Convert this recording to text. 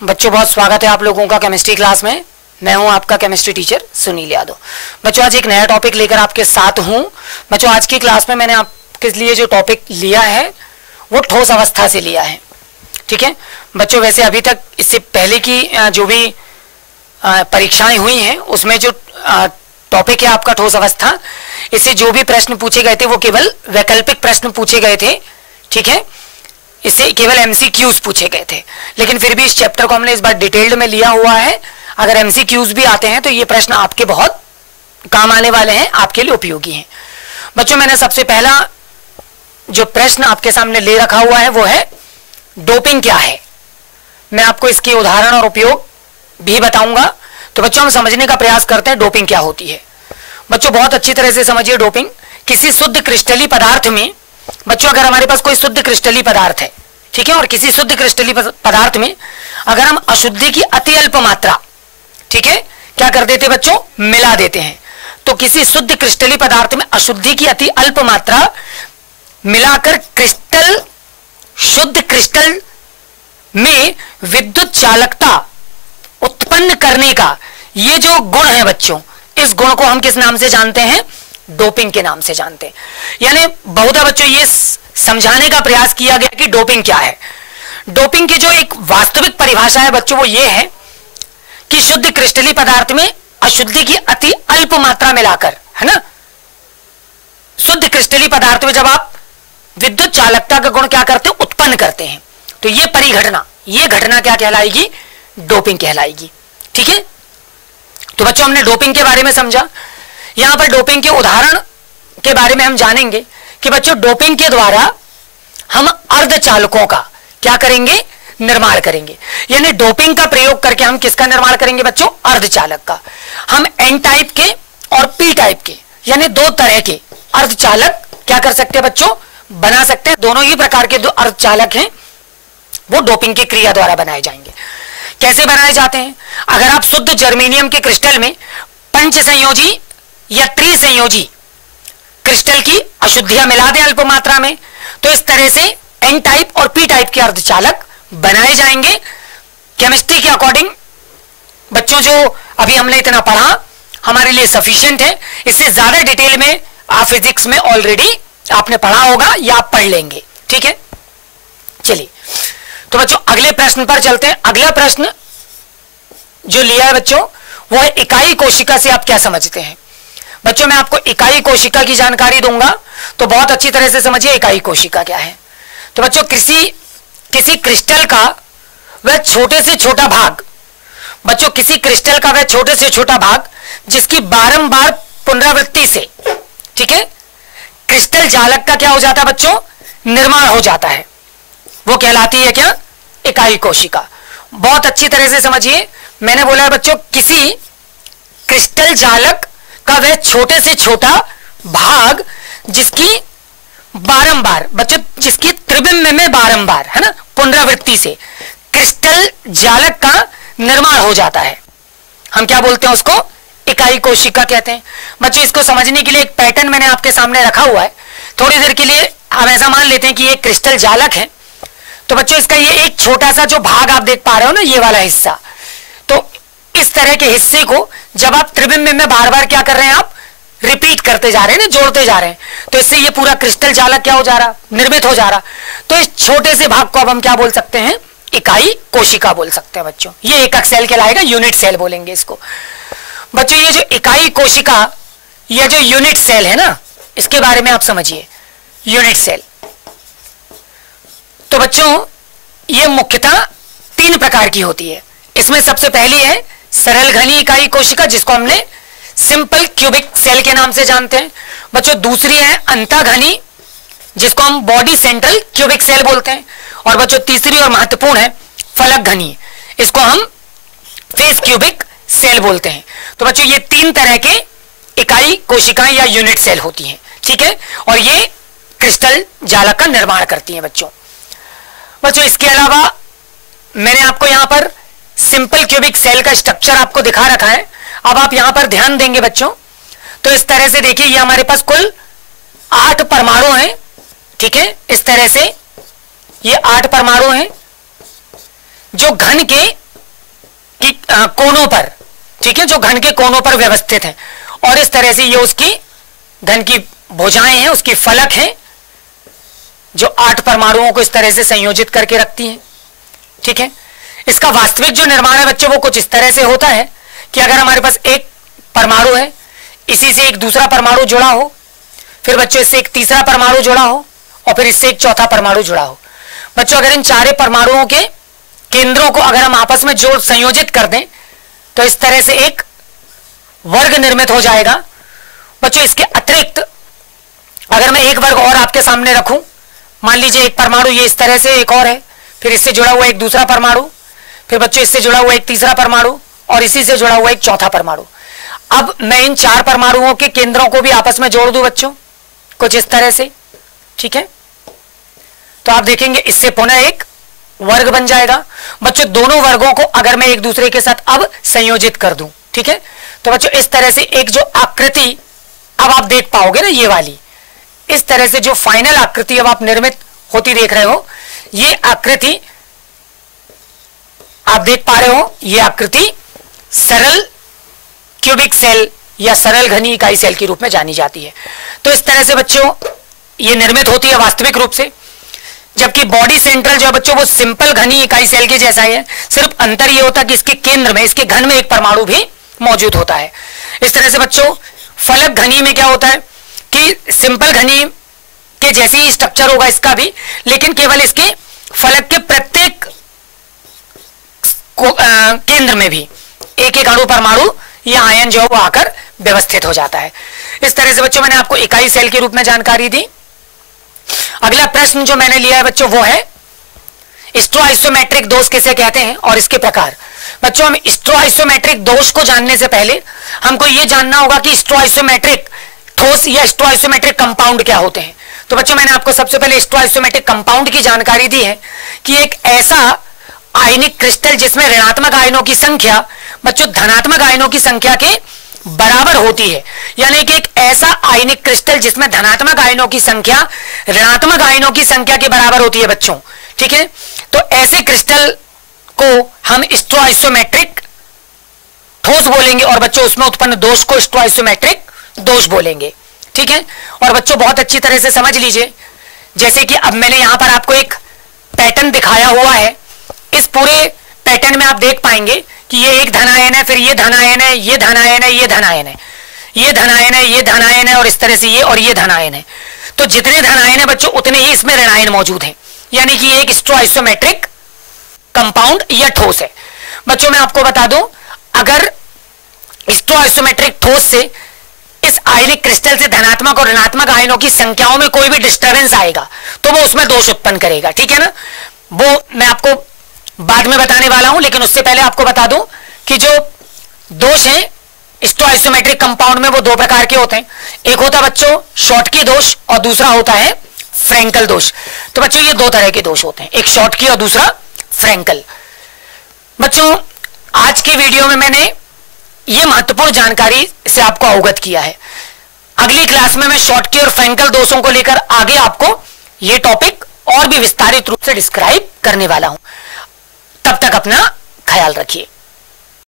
बच्चों बहुत स्वागत है आप लोगों का केमिस्ट्री क्लास में। मैं हूं आपका केमिस्ट्री टीचर सुनील यादव। बच्चों आज एक नया टॉपिक लेकर आपके साथ हूं। बच्चों आज की क्लास में मैंने आपके लिए जो टॉपिक लिया है वो ठोस अवस्था से लिया है। ठीक है बच्चों, वैसे अभी तक इससे पहले की जो भी परीक्षाएं हुई हैं उसमें जो टॉपिक है आपका ठोस अवस्था, इससे जो भी प्रश्न पूछे गए थे वो केवल वैकल्पिक प्रश्न पूछे गए थे। ठीक है, इससे केवल एमसीक्यूज पूछे गए थे, लेकिन फिर भी इस चैप्टर को हमने इस बार डिटेल्ड में लिया हुआ है। अगर एमसीक्यूज भी आते हैं तो ये प्रश्न आपके बहुत काम आने वाले हैं, आपके लिए उपयोगी हैं। बच्चों मैंने सबसे पहला जो प्रश्न आपके सामने ले रखा हुआ है वो है डोपिंग क्या है। मैं आपको इसके उदाहरण और उपयोग भी बताऊंगा। तो बच्चों हम समझने का प्रयास करते हैं डोपिंग क्या होती है। बच्चों बहुत अच्छी तरह से समझिए, डोपिंग किसी शुद्ध क्रिस्टली पदार्थ में, बच्चों अगर हमारे पास कोई शुद्ध क्रिस्टली पदार्थ है, ठीक है, और किसी शुद्ध क्रिस्टली पदार्थ में अगर हम अशुद्धि की अति अल्प मात्रा, ठीक है, क्या कर देते बच्चों, मिला देते हैं। तो किसी शुद्ध क्रिस्टली पदार्थ में अशुद्धि की अति अल्प मात्रा मिलाकर क्रिस्टल, शुद्ध क्रिस्टल में विद्युत चालकता उत्पन्न करने का ये जो गुण है बच्चों, इस गुण को हम किस नाम से जानते हैं, डोपिंग के नाम से जानते हैं। यानी बहुधा बच्चों ये समझाने का प्रयास किया गया कि डोपिंग क्या है। डोपिंग की जो एक वास्तविक परिभाषा है बच्चों वो ये है कि शुद्ध क्रिस्टली पदार्थ में अशुद्धि की अति अल्प मात्रा मिलाकर, है ना, शुद्ध क्रिस्टली पदार्थ में जब आप विद्युत चालकता का गुण क्या करते हैं, उत्पन्न करते हैं, तो ये परिघटना, ये घटना क्या कहलाएगी, डोपिंग कहलाएगी। ठीक है, तो बच्चों हमने डोपिंग के बारे में समझा। यहां पर डोपिंग के उदाहरण के बारे में हम जानेंगे कि बच्चों डोपिंग के द्वारा हम अर्धचालकों का क्या करेंगे, निर्माण करेंगे। यानी डोपिंग का प्रयोग करके हम किसका निर्माण करेंगे बच्चों, अर्धचालक का। हम एन टाइप के और पी टाइप के, यानी दो तरह के अर्धचालक क्या कर सकते हैं बच्चों, बना सकते हैं। दोनों ही प्रकार के जो अर्धचालक हैं वो डोपिंग की क्रिया द्वारा बनाए जाएंगे। कैसे बनाए जाते हैं, अगर आप शुद्ध जर्मेनियम के क्रिस्टल में पंच संयोजी या त्रिसंयोजी क्रिस्टल की अशुद्धियां मिला दें अल्प मात्रा में, तो इस तरह से एन टाइप और पी टाइप के अर्धचालक बनाए जाएंगे। केमिस्ट्री के अकॉर्डिंग बच्चों जो अभी हमने इतना पढ़ा हमारे लिए सफिशिएंट है। इससे ज्यादा डिटेल में आप फिजिक्स में ऑलरेडी आपने पढ़ा होगा या आप पढ़ लेंगे। ठीक है, चलिए तो बच्चों अगले प्रश्न पर चलते हैं। अगला प्रश्न जो लिया है बच्चों वो है इकाई कोशिका से आप क्या समझते हैं। बच्चों मैं आपको इकाई कोशिका की जानकारी दूंगा, तो बहुत अच्छी तरह से समझिए इकाई कोशिका क्या है। तो बच्चों किसी क्रिस्टल का वह छोटे से छोटा भाग, बच्चों किसी क्रिस्टल का वह छोटे से छोटा भाग जिसकी बारंबार पुनरावृत्ति से, ठीक है, क्रिस्टल जालक का क्या हो जाता है बच्चों, निर्माण हो जाता है, वो कहलाती है क्या, इकाई कोशिका। बहुत अच्छी तरह से समझिए, मैंने बोला है बच्चों किसी क्रिस्टल जालक का वह छोटे से छोटा भाग जिसकी बारंबार, बच्चों जिसकी त्रिबिंब में बारंबार, है ना, पुनरावृत्ति से क्रिस्टल जालक का निर्माण हो जाता है, हम क्या बोलते हैं उसको, इकाई कोशिका कहते हैं। बच्चों इसको समझने के लिए एक पैटर्न मैंने आपके सामने रखा हुआ है। थोड़ी देर के लिए हम ऐसा मान लेते हैं कि ये क्रिस्टल जालक है। तो बच्चों इसका ये एक छोटा सा जो भाग आप देख पा रहे हो ना, ये वाला हिस्सा, तो इस तरह के हिस्से को जब आप त्रिबिंब में बार बार क्या कर रहे हैं, आप रिपीट करते जा रहे हैं ना, जोड़ते जा रहे हैं, तो इससे ये पूरा क्रिस्टल जालक क्या हो जा रहा, निर्मित हो जा रहा। तो इस छोटे से भाग को अब हम क्या बोल सकते हैं, इकाई कोशिका बोल सकते हैं बच्चों। ये एकक सेल कहलाएगा, यूनिट सेल बोलेंगे इसको। बच्चों ये जो इकाई कोशिका या जो यूनिट सेल है ना, इसके बारे में आप समझिए, यूनिट सेल। तो बच्चों ये मुख्यतः तीन प्रकार की होती है। इसमें सबसे पहली है सरल घनी इकाई कोशिका जिसको हमने सिंपल क्यूबिक सेल के नाम से जानते हैं। बच्चों दूसरी है अंतःघनी जिसको हम बॉडी सेंट्रल क्यूबिक सेल बोलते हैं। और बच्चों तीसरी और महत्वपूर्ण है फलक घनी, इसको हम फेस क्यूबिक सेल बोलते हैं। तो बच्चों ये तीन तरह के इकाई कोशिकाएं या यूनिट सेल होती हैं, ठीक है, और ये क्रिस्टल जालक का निर्माण करती हैं बच्चों इसके अलावा मैंने आपको यहां पर सिंपल क्यूबिक सेल का स्ट्रक्चर आपको दिखा रखा है। अब आप यहां पर ध्यान देंगे बच्चों, तो इस तरह से देखिए, ये हमारे पास कुल 8 परमाणु हैं, ठीक है, इस तरह से ये 8 परमाणु हैं जो घन के कि कोनों पर, ठीक है, जो घन के कोनों पर व्यवस्थित है, और इस तरह से ये उसकी घन की भुजाएं हैं, उसकी फलक हैं, जो 8 परमाणुओं को इस तरह से संयोजित करके रखती हैं। ठीक है, इसका वास्तविक जो निर्माण है बच्चों वो कुछ इस तरह से होता है कि अगर हमारे पास एक परमाणु है, इसी से एक दूसरा परमाणु जुड़ा हो, फिर बच्चों इससे एक तीसरा परमाणु जुड़ा हो, और फिर इससे एक चौथा परमाणु जुड़ा हो। बच्चों अगर इन चारे परमाणुओं के केंद्रों को अगर हम आपस में जोड़ संयोजित कर दें तो इस तरह से एक वर्ग निर्मित हो जाएगा। बच्चों इसके अतिरिक्त अगर मैं एक वर्ग और आपके सामने रखूं, मान लीजिए एक परमाणु ये इस तरह से एक और है, फिर इससे जुड़ा हुआ एक दूसरा परमाणु, फिर बच्चों इससे जुड़ा हुआ एक तीसरा परमाणु, और इसी से जुड़ा हुआ एक चौथा परमाणु। अब मैं इन 4 परमाणुओं के केंद्रों को भी आपस में जोड़ दूं बच्चों, कुछ इस तरह से। ठीक है, तो आप देखेंगे इससे पुनः एक वर्ग बन जाएगा। बच्चों दोनों वर्गों को अगर मैं एक दूसरे के साथ अब संयोजित कर दूं, ठीक है, तो बच्चों इस तरह से एक जो आकृति अब आप देख पाओगे ना, ये वाली इस तरह से जो फाइनल आकृति अब आप निर्मित होती देख रहे हो, ये आकृति आप देख पा रहे हो, ये आकृति सरल क्यूबिक सेल या सरल घनी इकाई सेल के रूप में जानी जाती है। तो इस तरह से बच्चों ये निर्मित होती है वास्तविक रूप से। जबकि बॉडी सेंट्रल जो है बच्चों वो सिंपल घनी इकाई सेल के जैसा ही है, सिर्फ अंतर ये होता है कि इसके केंद्र में, इसके घन में एक परमाणु भी मौजूद होता है। इस तरह से बच्चों फलक घनी में क्या होता है कि सिंपल घनी के जैसे ही स्ट्रक्चर होगा इसका भी, लेकिन केवल इसके फलक के प्रत्येक केंद्र में भी एक एक अणु परमाणु या आयन जो है वो आकर व्यवस्थित हो जाता है। इस तरह से बच्चों मैंने आपको इकाई सेल के रूप में जानकारी दी। अगला प्रश्न जो मैंने लिया है बच्चों वो है स्टोआइसोमेट्रिक दोष किसे कहते हैं और इसके प्रकार। बच्चों हम स्टोआइसोमेट्रिक दोष को जानने से पहले हमको यह जानना होगा कि स्टोआइसोमेट्रिक ठोस या स्टोआइसोमेट्रिक कंपाउंड क्या होते हैं। तो बच्चों मैंने आपको सबसे पहले स्टोआइसोमेट्रिक कंपाउंड की जानकारी दी है कि एक ऐसा आयनिक क्रिस्टल जिसमें ऋणात्मक आयनों की संख्या बच्चों धनात्मक आयनों की संख्या के बराबर होती है, यानी कि एक ऐसा आयनिक क्रिस्टल जिसमें धनात्मक आयनों की संख्या ऋणात्मक आयनों की संख्या के बराबर होती है बच्चों। ठीक है, तो ऐसे क्रिस्टल को हम स्टोआइसोमेट्रिक ठोस बोलेंगे और बच्चों उसमें उत्पन्न दोष को स्टोआइसोमेट्रिक दोष बोलेंगे। ठीक है, और बच्चों बहुत अच्छी तरह से समझ लीजिए, जैसे कि अब मैंने यहां पर आपको एक पैटर्न दिखाया हुआ है। इस पूरे पैटर्न में आप देख पाएंगे कि ये एक धनायन है, फिर ये धनायन है, ये धनायन है, ये धनायन है, ये धनायन है, ये धनायन है, और इस तरह से ये और ये धनायन है। तो जितने धनायन है बच्चों उतने ही इसमें ऋणायन मौजूद हैं, यानी कि ये एक स्टोआइसोमेट्रिक कंपाउंड या ठोस है। बच्चों मैं आपको बता दूं, अगर स्टोआइसोमेट्रिक ठोस से इस आयनिक क्रिस्टल से धनात्मक और ऋणात्मक आयनों की संख्याओं में कोई भी डिस्टर्बेंस आएगा तो वो उसमें दोष उत्पन्न करेगा। ठीक है ना, वो मैं आपको बाद में बताने वाला हूं, लेकिन उससे पहले आपको बता दूं कि जो दोष हैं स्टोआइसोमेट्रिक कंपाउंड में वो 2 प्रकार के होते हैं। एक होता है बच्चों शॉटकी दोष और दूसरा होता है फ्रेंकल दोष। तो बच्चों ये 2 तरह के दोष होते हैं, एक शॉटकी और दूसरा फ्रेंकल। बच्चों आज की वीडियो में मैंने ये महत्वपूर्ण जानकारी से आपको अवगत किया है। अगली क्लास में मैं शॉटकी और फ्रेंकल दोषों को लेकर आगे आपको ये टॉपिक और भी विस्तारित रूप से डिस्क्राइब करने वाला हूं। तब तक अपना ख्याल रखिए।